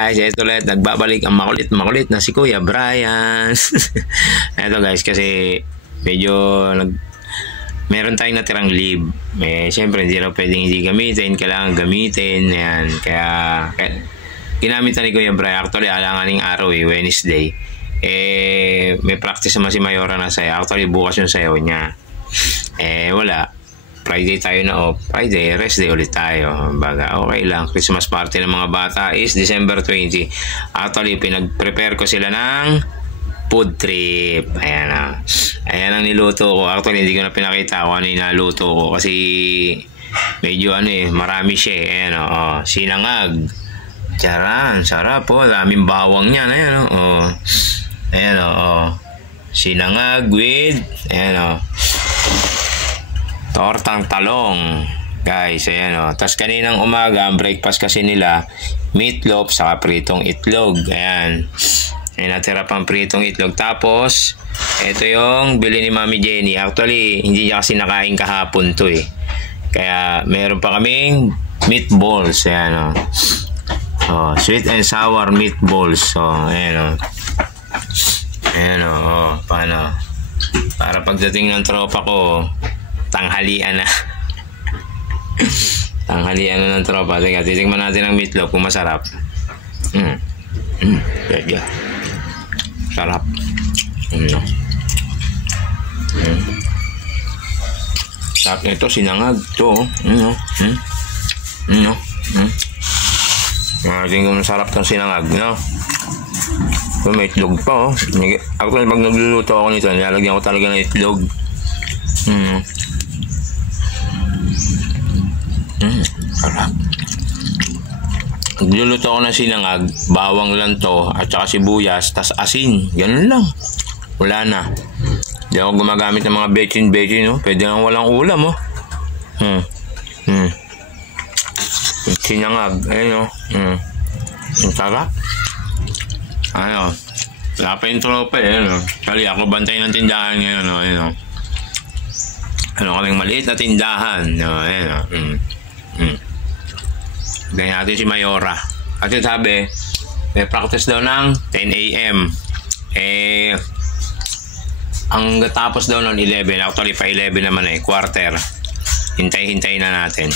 Guys, ito ulit, nagbabalik ang makulit na si Kuya Brian. Ito guys, kasi medyo meron tayong natirang leave. Siyempre, hindi na pwedeng hindi gamitin, kailangan gamitin. Ayan, kaya ginamit na ni Kuya Brian. Actually, alanganing araw Wednesday. May practice naman si Mayora na sayo. Actually, bukas yung sayo niya. Wala. Friday tayo na off. Friday, rest day ulit tayo. Baga, okay lang. Christmas party ng mga bata is December 20. Actually, pinag-prepare ko sila ng food trip. Ayan na. Ayan ang niluto ko. Actually, hindi ko na pinakita kung ano yung naluto ko. Kasi medyo marami siya. Ayan o. Sinangag. Charan. Sarap po. Daming bawang yan. Ayan o. Ayan o. Sinangag with tortang talong. Guys, ayan o. Tapos kaninang umaga, ang breakfast kasi nila, meatloaf saka pritong itlog. Ayan. May natira pang pritong itlog. Tapos, ito yung bili ni Mami Jenny. Actually, hindi niya kasi nakain kahapon to Kaya, meron pa kaming meatballs. Ayan o. Sweet and sour meatballs. Ayan o. Ayan o. Paano? Para pagdating ng tropa ko, tanghalian na. Tanghalian na ng tropa. Teka, titingnan natin ang meatloaf kung masarap. Teka. Sarap. Sarap nito, sinangag. Ito. Tingnan kung masarap itong sinangag. Ito may itlog pa. Actually, pag nagluluto ako nito, nilalagyan ko talaga ng itlog. Sarap. Niluluto ako ng sinangag, bawang lang to, at saka sibuyas, tas asin. Ganun lang. Wala na. Hindi ako gumagamit ng mga bechin. Pwede lang walang ulam Sinangag. Ayun ang sarap. Wala pa yung tropa Kali ako bantay ng tindahan ngayon. Kaming maliit na tindahan. Ganyan natin si Mayora. Kasi sabi, may practice daw ng 10 a.m. Ang tapos daw ng 11. Actually, pa 11 naman quarter. Hintay na natin.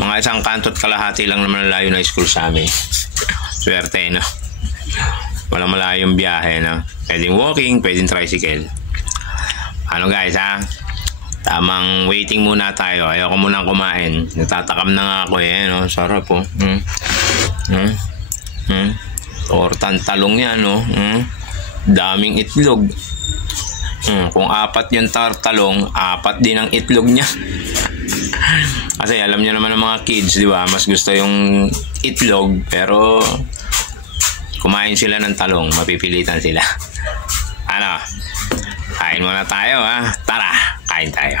Mga isang kanto't kalahati lang naman ang layo na school sa amin. Swerte, Walang malayong biyahe, Pwedeng walking, pwedeng tricycle. Guys, tamang waiting muna tayo. Ayoko munang kumain. Natatakam na nga ako Sarap Tortang talong yan Daming itlog. Kung 4 yung talong, 4 din ang itlog niya. Kasi alam niyo naman ng mga kids, di ba? Mas gusto yung itlog, pero kumain sila ng talong, mapipilitan sila. Kain muna tayo Tara, kain tayo.